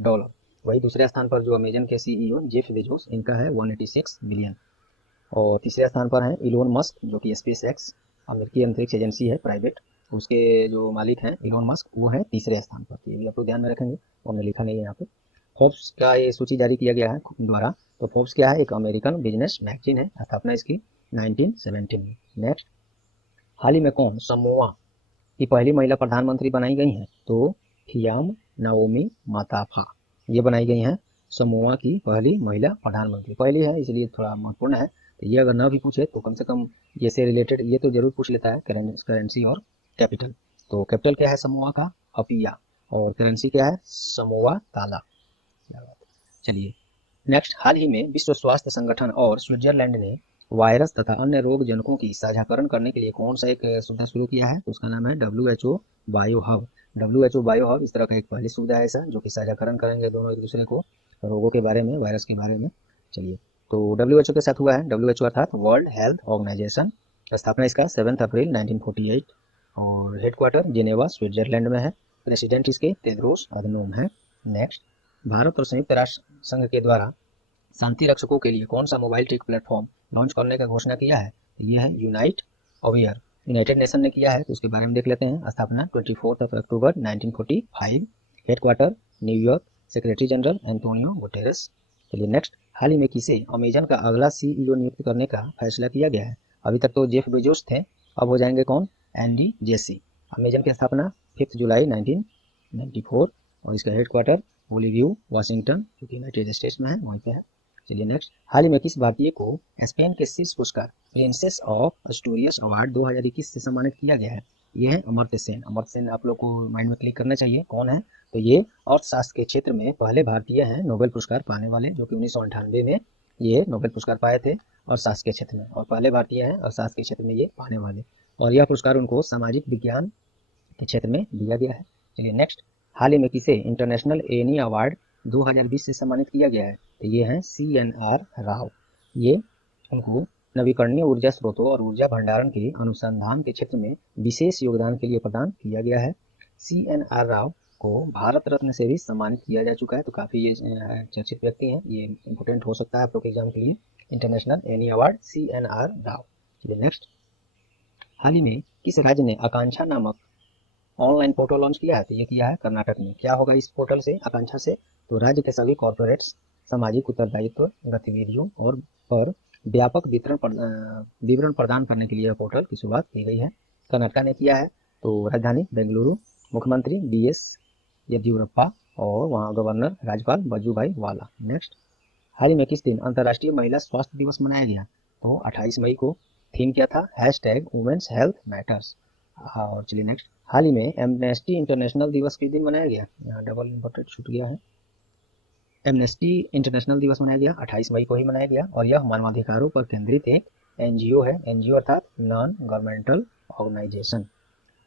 वही दूसरे स्थान पर जो अमेजन के CEO जेफ बेजोस, इनका है 186 बिलियन। और तीसरे स्थान पर हैं इलोन मस्क जो कि स्पेस एक्स अमेरिकी अंतरिक्ष एजेंसी है प्राइवेट, उसके जो मालिक हैं इलोन मस्क, वो है तीसरे स्थान पर। तो ये भी आप लोग ध्यान में रखेंगे, हमने लिखा नहीं है यहाँ पे। फोर्ब्स का ये सूची जारी किया गया है द्वारा। तो फोर्ब्स क्या है? एक अमेरिकन बिजनेस मैगजीन है, स्थापना इसकी 1917 में। नेक्स्ट, हाल ही में कौन समोआ की पहली महिला प्रधानमंत्री बनाई गई हैं? तो थियाम नाओमी माताफा ये बनाई गई हैं समोआ की पहली महिला प्रधानमंत्री। पहली है इसलिए थोड़ा महत्वपूर्ण है, तो ये अगर ना भी पूछे तो कम से कम ये से रिलेटेड ये तो जरूर पूछ लेता है, करेंसी और कैपिटल। तो कैपिटल क्या है समोआ का? अपिया। और करेंसी क्या है? समोआ ताला। चलिए नेक्स्ट, हाल ही में विश्व स्वास्थ्य संगठन और स्विट्जरलैंड ने वायरस तथा अन्य रोग जनकों की साझाकरण करने के लिए कौन सा एक सुविधा शुरू किया है? तो उसका नाम है WHO bio hub. WHO bio hub इस तरह का एक पहली सुविधा है ऐसा, जो कि साझाकरण करेंगे दोनों एक दूसरे को रोगों के बारे में, वायरस के बारे में। चलिए, तो WHO के साथ हुआ है, WHO अर्थात वर्ल्ड हेल्थ ऑर्गेनाइजेशन, स्थापना इसका 7 अप्रैल 1948 और हेडक्वार्टर जिनेवा स्विट्जरलैंड में है, प्रेसिडेंट इसके तेद्रोस अधनोम है। नेक्स्ट, भारत और संयुक्त राष्ट्र संघ के द्वारा शांति रक्षकों के लिए कौन सा मोबाइल टेक प्लेटफॉर्म लॉन्च करने का घोषणा किया है? ये है यूनाइट अवेयर, यूनाइटेड नेशन ने किया है, तो उसके बारे में देख लेते हैं। स्थापना 24 अक्टूबर 1945, headquarter New York, secretary general Antonio Guterres. चलिए नेक्स्ट, हाल ही में किसे अमेजन का अगला CEO नियुक्त करने का फैसला किया गया है? अभी तक तो जेफ बेजोस थे, अब हो जाएंगे कौन? Andy Jassy. अमेजन की स्थापना 5 जुलाई 1994 और इसका हेडक्वार्टर वोलीव्यू वाशिंगटन जो कि यूनाइटेड स्टेट्स में है, वहीं पे है। चलिए नेक्स्ट, हाल ही में किस भारतीय को स्पेन के शीर्ष पुरस्कार प्रिंसेस ऑफ अस्टूरियस अवार्ड 2021 से सम्मानित किया गया है? ये है अमर्त्य सेन। अमर्त्य सेन आप लोग को माइंड में क्लिक करना चाहिए, कौन है? तो ये अर्थशास्त्र के क्षेत्र में पहले भारतीय हैं नोबेल पुरस्कार पाने वाले, जो कि 1998 में ये नोबेल पुरस्कार पाए थे अर्थशास्त्र के क्षेत्र में, और पहले भारतीय हैं अर्थशास्त्र के क्षेत्र में ये पाने वाले, और यह पुरस्कार उनको सामाजिक विज्ञान के क्षेत्र में दिया गया है। चलिए नेक्स्ट, हाल ही में किसे इंटरनेशनल एनी अवार्ड 2020 से सम्मानित किया गया है? तो ये हैं CNR राव। ये उनको नवीकरणीय ऊर्जा स्रोतों और ऊर्जा भंडारण के अनुसंधान के क्षेत्र में विशेष योगदान के लिए प्रदान किया गया है। CNR राव को भारत रत्न से भी सम्मानित किया जा चुका है, तो काफ़ी ये चर्चित व्यक्ति हैं, ये इंपोर्टेंट हो सकता है आप लोग के एग्जाम के लिए। International any award CNR Rao. चलिए नेक्स्ट, हाल ही में किस राज्य ने आकांक्षा नामक ऑनलाइन पोर्टल लॉन्च किया है? तो ये किया है कर्नाटक में। क्या होगा इस पोर्टल से, आकांक्षा से? तो राज्य के सभी कॉर्पोरेट्स सामाजिक उत्तरदायित्व गतिविधियों और पर व्यापक विवरण प्रदान करने के लिए पोर्टल की शुरुआत की गई है, कर्नाटक ने किया है। तो राजधानी बेंगलुरु, मुख्यमंत्री BS येदियुरप्पा और वहाँ गवर्नर राज्यपाल वजूभाई वाला। नेक्स्ट, हाल ही में किस दिन अंतर्राष्ट्रीय महिला स्वास्थ्य दिवस मनाया गया? तो 28 मई को। थीम क्या था? #Women's health matters. और चलिए नेक्स्ट, हाल ही में एमनेस्टी इंटरनेशनल दिवस किस दिन मनाया गया? यहाँ डबल इम्पोर्टेंट छूट गया है। एमनेस्टी इंटरनेशनल दिवस मनाया गया 28 मई को ही मनाया गया, और यह मानवाधिकारों पर केंद्रित एक NGO है, NGO अर्थात नॉन गवर्नमेंटल ऑर्गेनाइजेशन।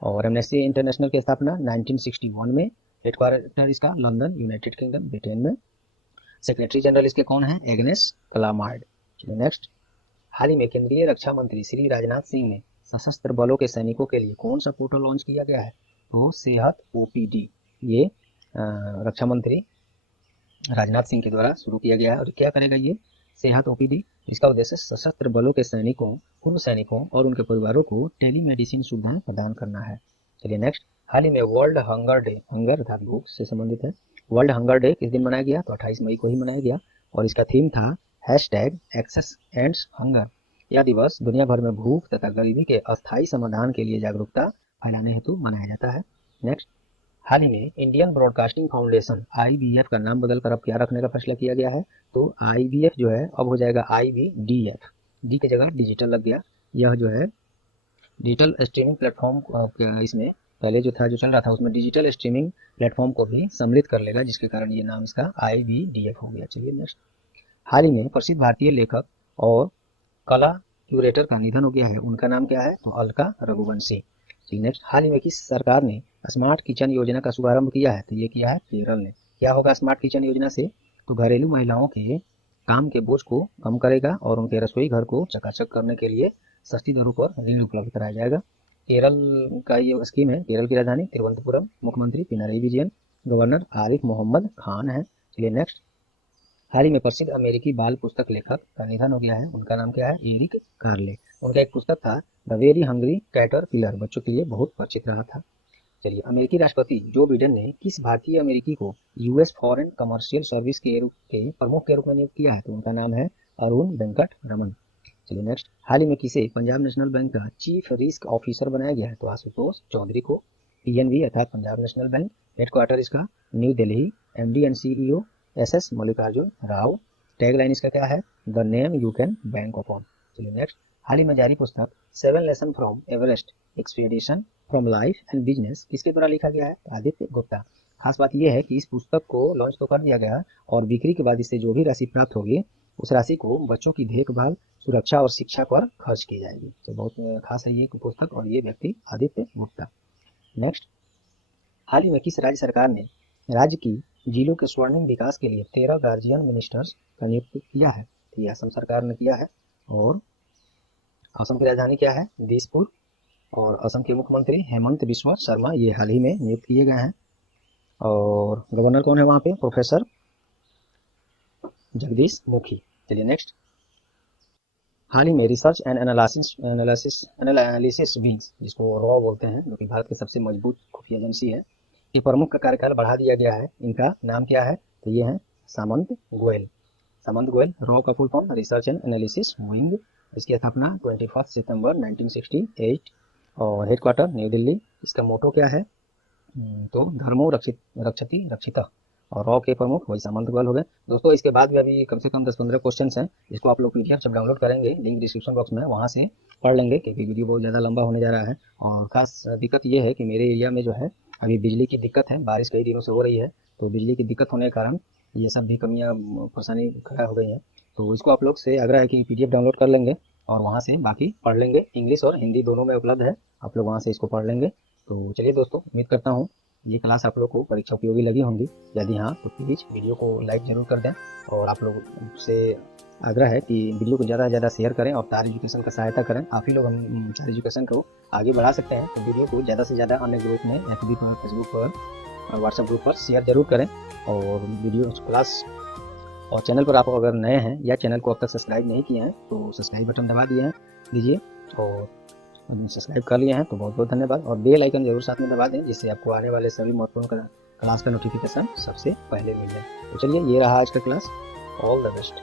और एमनेस्टी इंटरनेशनल की स्थापना 1961 में, हेडक्वार्टर इसका लंदन यूनाइटेड किंगडम ब्रिटेन में, सेक्रेटरी जनरल इसके कौन है? एग्नेस क्लामार्ड। चलिए नेक्स्ट, हाल ही में केंद्रीय रक्षा मंत्री श्री राजनाथ सिंह ने सशस्त्र बलों के सैनिकों के लिए कौन सा पोर्टल लॉन्च किया गया है? तो सेहत OPD। ये रक्षा मंत्री राजनाथ सिंह के द्वारा शुरू किया गया है। और क्या करेगा ये? सेहत ओपीडी। इसका उद्देश्य सशस्त्र बलों के सैनिकों, पूर्व सैनिकों और उनके परिवारों को टेलीमेडिसिन सुविधाएं प्रदान करना है। चलिए नेक्स्ट, हाल ही में वर्ल्ड हंगर डे, हंगर अर्थात भूख से संबंधित है, वर्ल्ड हंगर डे किस दिन मनाया गया? तो 28 मई को ही मनाया गया और इसका थीम था #एक्सेस एंड्स हंगर। यह दिवस दुनिया भर में भूख तथा गरीबी के अस्थायी समाधान के लिए जागरूकता फैलाने हेतु मनाया जाता है। नेक्स्ट, हाल ही में इंडियन ब्रॉडकास्टिंग फाउंडेशन IBF का नाम बदलकर अब क्या रखने का फैसला किया गया है? तो IBF जो है अब हो जाएगा IBDF, डी की जगह डिजिटल लग गया। यह जो है डिजिटल स्ट्रीमिंग प्लेटफॉर्म इसमें पहले जो चल रहा था उसमें डिजिटल स्ट्रीमिंग प्लेटफॉर्म को भी सम्मिलित कर लेगा, जिसके कारण ये नाम इसका IBDF हो गया। चलिए नेक्स्ट, हाल ही में प्रसिद्ध भारतीय लेखक और कला क्यूरेटर का निधन हो गया है। उनका नाम क्या है? तो अलका रघुवंशी। नेक्स्ट, हाल ही में किस सरकार ने स्मार्ट किचन योजना का शुभारंभ किया है? तो ये किया है केरल ने। क्या होगा स्मार्ट किचन योजना से? तो घरेलू महिलाओं के काम के बोझ को कम करेगा और उनके रसोई घर को चकाचक करने के लिए सस्ती दरों पर ऋण उपलब्ध कराया जाएगा। केरल का ये स्कीम है। केरल की राजधानी तिरुवनंतपुरम, मुख्यमंत्री पिनाराई विजयन, गवर्नर आरिफ मोहम्मद खान है। चलिए नेक्स्ट, हाल ही में प्रसिद्ध अमेरिकी बाल पुस्तक लेखक का निधन हो गया है। उनका नाम क्या है? एरिक कार्ले। उनका एक पुस्तक था द वेरी हंग्री कैटरपिलर, बच्चों के लिए बहुत परिचित रहा था। चलिए, अमेरिकी राष्ट्रपति जो बिडेन ने किस भारतीय अमेरिकी को US फॉरेन कमर्शियल सर्विस के प्रमुख के रूप में नियुक्त किया है? तो उनका नाम है अरुण वेंकट रमन। चलिए नेक्स्ट, हाल ही में किसे पंजाब नेशनल बैंक का चीफ रिस्क ऑफिसर बनाया गया है? तो आशुतोष चौधरी को। PNB अर्थात पंजाब नेशनल बैंक, हेडक्वार्टर इसका new Delhi, MD and CEO SS Mallikarjun Rao. Tagline इसका क्या है? The name you can bank upon. चलिए नेक्स्ट, हाल ही में जारी पुस्तक 7 lesson from Everest expedition from life and business किसके द्वारा लिखा गया है? आदित्य गुप्ता। खास बात यह है कि इस पुस्तक को लॉन्च तो कर दिया गया और बिक्री के बाद इससे जो भी राशि प्राप्त होगी उस राशि को बच्चों की देखभाल, सुरक्षा और शिक्षा पर खर्च की जाएगी। तो बहुत खास है ये पुस्तक और ये व्यक्ति आदित्य गुप्ता। नेक्स्ट, हाल ही में किस राज्य सरकार ने राज्य की जिलों के स्वर्णिम विकास के लिए 13 गार्जियन मिनिस्टर्स का नियुक्त किया है? तो ये असम सरकार ने किया है और असम की राजधानी क्या है? दिसपुर। और असम के मुख्यमंत्री हेमंत बिस्वा शर्मा ये हाल ही में नियुक्त किए गए हैं। और गवर्नर कौन है वहाँ पे? प्रोफेसर जगदीश मुखी। चलिए नेक्स्ट, हाल ही में रिसर्च एंड एनालिसिस विंग्स, जिसको रॉ बोलते हैं, जो कि भारत की सबसे मजबूत खुफिया एजेंसी है, के प्रमुख का कार्यकाल बढ़ा दिया गया है। इनका नाम क्या है? तो ये है सामंत गोयल। सामंत गोयल, रॉ का full form research and analysis wing. इसकी स्थापना 21 सितंबर 1968 और हेडक्वार्टर न्यू दिल्ली। इसका मोटो क्या है? तो धर्मो रक्षति रक्षिता। और रॉ के प्रमुख वही सामंत गोयल हो गए। दोस्तों इसके बाद भी अभी कम से कम 10-15 क्वेश्चन हैं, इसको आप लोग PDF जब डाउनलोड करेंगे लिंक डिस्क्रिप्शन बॉक्स में, वहाँ से पढ़ लेंगे क्योंकि वीडियो बहुत ज़्यादा लंबा होने जा रहा है। और खास दिक्कत ये है कि मेरे एरिया में जो है अभी बिजली की दिक्कत है, बारिश कई दिनों से हो रही है, तो बिजली की दिक्कत होने के कारण ये सब भी कमियाँ परेशानी खड़ा हो गई हैं। तो इसको आप लोग से आग्रह है कि PDF डाउनलोड कर लेंगे और वहाँ से बाकी पढ़ लेंगे। इंग्लिश और हिंदी दोनों में उपलब्ध है, आप लोग वहाँ से इसको पढ़ लेंगे। तो चलिए दोस्तों, उम्मीद करता हूँ ये क्लास आप लोग को परीक्षा उपयोगी लगी होंगी। यदि हाँ तो प्लीज़ वीडियो को लाइक ज़रूर कर दें और आप लोग से आग्रह है कि वीडियो को ज़्यादा से ज़्यादा शेयर करें और तार एजुकेशन का सहायता करें। आप ही लोग हम तार एजुकेशन को आगे बढ़ा सकते हैं। तो वीडियो को ज़्यादा से ज़्यादा अन्य ग्रुप में, FB पर, फेसबुक पर, व्हाट्सएप ग्रुप पर शेयर जरूर करें। और वीडियो क्लास और चैनल पर आप अगर नए हैं या चैनल को अब तक सब्सक्राइब नहीं किए हैं तो सब्सक्राइब बटन दबा दीजिए और सब्सक्राइब कर लिए हैं तो बहुत बहुत धन्यवाद। और बेल आइकन जरूर साथ में दबा दें जिससे आपको आने वाले सभी महत्वपूर्ण क्लास का नोटिफिकेशन सबसे पहले मिल जाए। तो चलिए, ये रहा आज का क्लास। All the best.